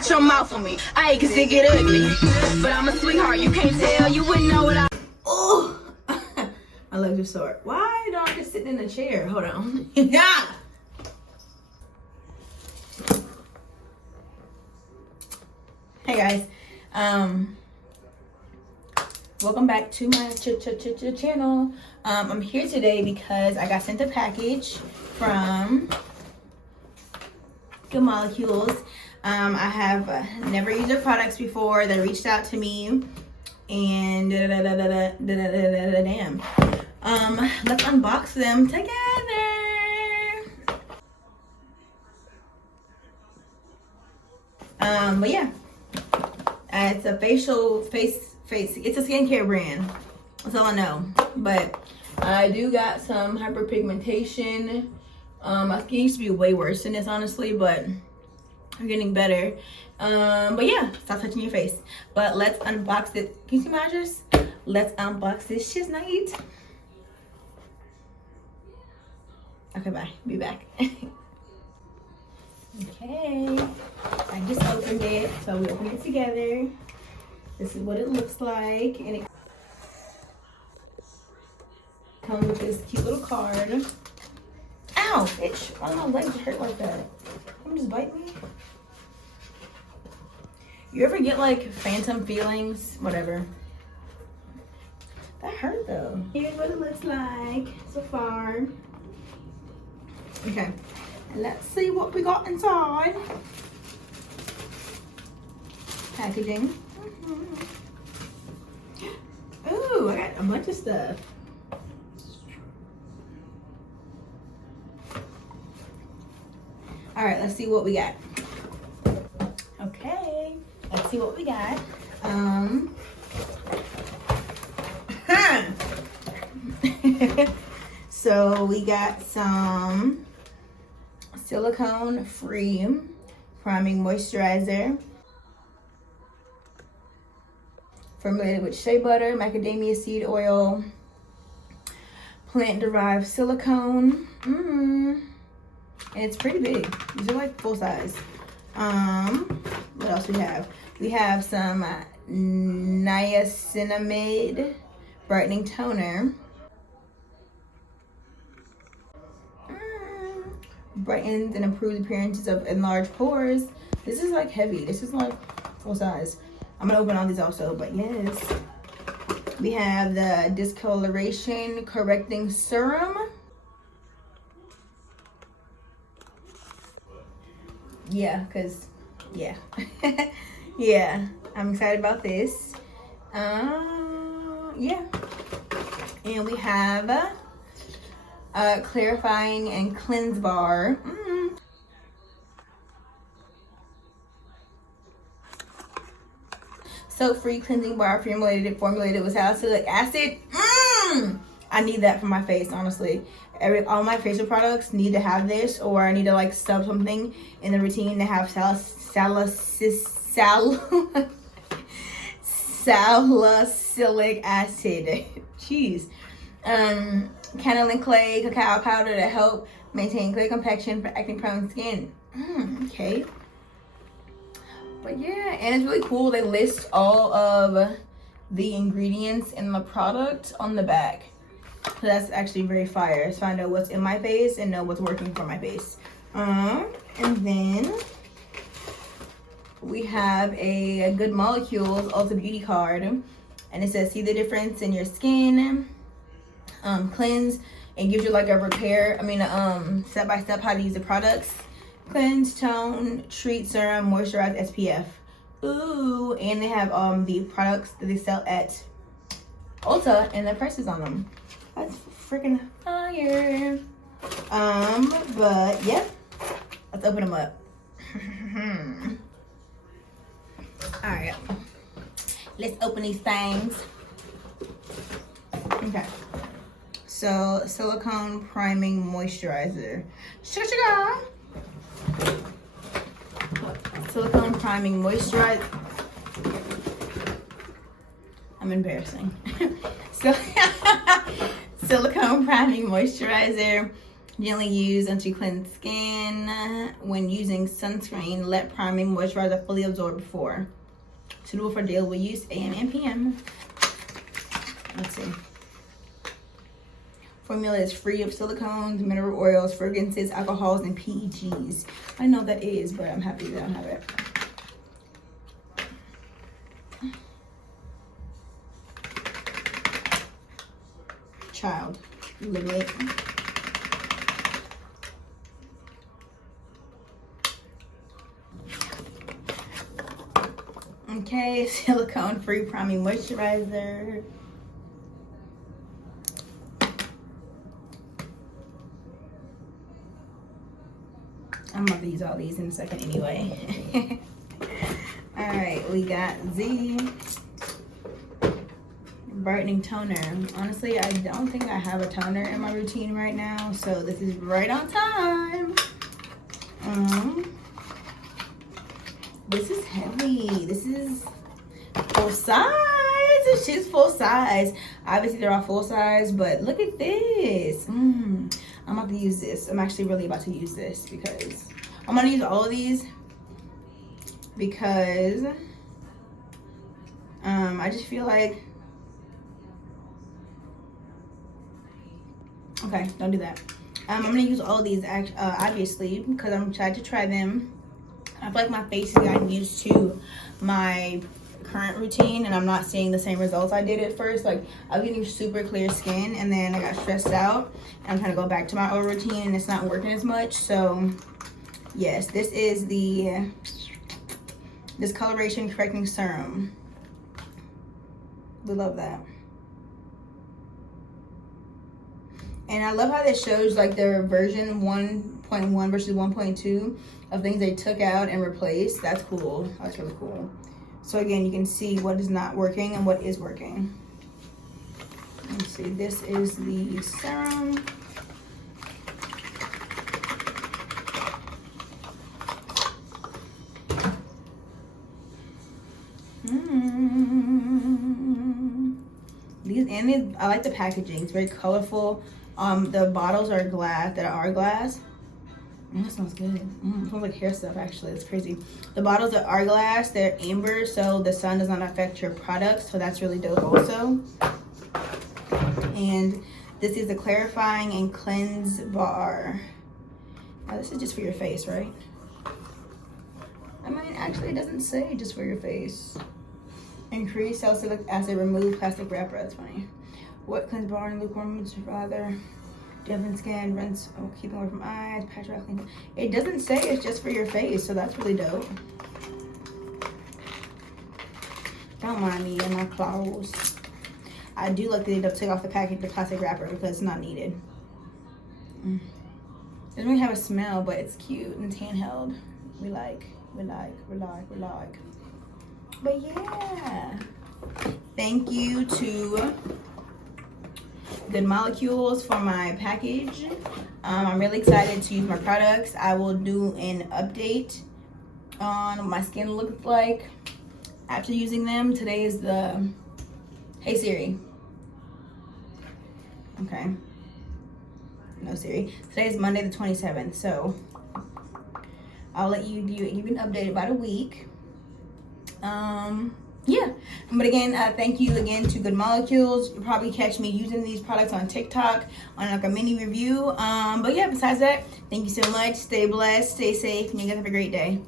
watch your mouth on me. I ain't cause it get ugly. But I'm a sweetheart, you can't tell, you wouldn't know what I. Oh, my legs are sore. Why don't I just sit in the chair? Hold on. Yeah. Hey guys, welcome back to my channel. I'm here today because I got sent a package from Good Molecules. I have never used their products before. They reached out to me and damn. Let's unbox them together. But yeah, it's a face. It's a skincare brand. That's all I know. But I do got some hyperpigmentation. My skin used to be way worse than this, honestly, but I'm getting better. But yeah, stop touching your face. But let's unbox it. Can you see my address? Let's unbox this shit night. Okay, bye. Be back. Okay, I just opened it, so we opened it together. This is what it looks like, and it comes with this cute little card. Ow, bitch! Why do my legs hurt like that? Come just bite me. You ever get like phantom feelings? Whatever. That hurt though. Here's what it looks like so far. Okay. Let's see what we got inside. Packaging. Ooh, I got a bunch of stuff. All right, let's see what we got. Okay, let's see what we got. So we got some silicone free priming moisturizer formulated with shea butter, macadamia seed oil, plant derived silicone, and it's pretty big. These are like full size. What else we have? We have some niacinamide brightening toner. Brightens and improves appearances of enlarged pores. This is like heavy. This is like full size. I'm gonna open all these also, but yes. We have the Discoloration Correcting Serum. Yeah, cause yeah. Yeah, I'm excited about this. Yeah. And we have clarifying and cleanse bar. Soap-free cleansing bar formulated with salicylic acid. I need that for my face, honestly. All my facial products need to have this, or I need to like sub something in the routine to have salicylic acid. Jeez. Canola clay, cacao powder to help maintain clear complexion for acne-prone skin. Okay. But yeah, and it's really cool. They list all of the ingredients in the product on the back. So that's actually very fire. So I know what's in my face and know what's working for my face. And then we have a Good Molecules Ultra Beauty card. And it says, see the difference in your skin. Cleanse, and gives you like a repair, step by step how to use the products. Cleanse, tone, treat, serum, moisturize, SPF. Ooh, and they have the products that they sell at Ulta and the prices on them. That's freaking fire. But yeah, let's open them up. All right, let's open these things. Okay. So, silicone priming moisturizer. Silicone priming moisturizer. I'm embarrassing. So, silicone priming moisturizer Gently use unto cleanse skin. When using sunscreen, let priming moisturizer fully absorb before. Suitable for daily use, AM and PM. Let's see. Formula is free of silicones, mineral oils, fragrances, alcohols, and PEGs. I know that is, but I'm happy that I don't have it. Child, literally. Okay, silicone free priming moisturizer. I'm about to use all these in a second anyway. All right, we got Z brightening toner. Honestly, I don't think I have a toner in my routine right now, so this is right on time. This is heavy. This is full size. This shit's full size. Obviously, they're all full size, but look at this. I'm about to use this. I'm actually really about to use this because I'm gonna use all of these because I just feel like, okay, don't do that. I'm gonna use all of these obviously because I'm excited to try them. I feel like my face has gotten used to my current routine and I'm not seeing the same results I did at first. Like, I was getting super clear skin and then I got stressed out and I'm trying to go back to my old routine and it's not working as much. So yes, this is the Discoloration Correcting Serum. We love that. And I love how this shows like their version 1.1 versus 1.2 of things they took out and replaced. That's cool. That's really cool. So again, you can see what is not working and what is working. Let's see, this is the serum. These, I like the packaging. It's very colorful. The bottles are glass, that smells good. It smells like hair stuff, actually. It's crazy. The bottles are glass. They're amber, so the sun does not affect your products. So that's really dope also. And this is a clarifying and cleanse bar. Now, this is just for your face, right? I mean, actually, it doesn't say just for your face. Increase salicylic acid, remove plastic wrapper. That's funny. Wet cleanse bar and lukewarm rather. Dampen skin, rinse, keeping away from eyes, patch out clean. It doesn't say it's just for your face, so that's really dope. Don't mind me and my claws. I do like that they take off the package, the plastic wrapper, because it's not needed. It doesn't really have a smell, but it's cute and it's handheld. We like. But yeah, thank you to Good Molecules for my package. I'm really excited to use my products. I will do an update on what my skin looks like after using them. Today is the, hey Siri. Okay. No Siri. Today is Monday the 27th, so I'll let you give you an update about a week. Yeah, but again, thank you again to Good Molecules. You'll probably catch me using these products on TikTok on like a mini review. But yeah, besides that, thank you so much. Stay blessed, stay safe, and you guys have a great day.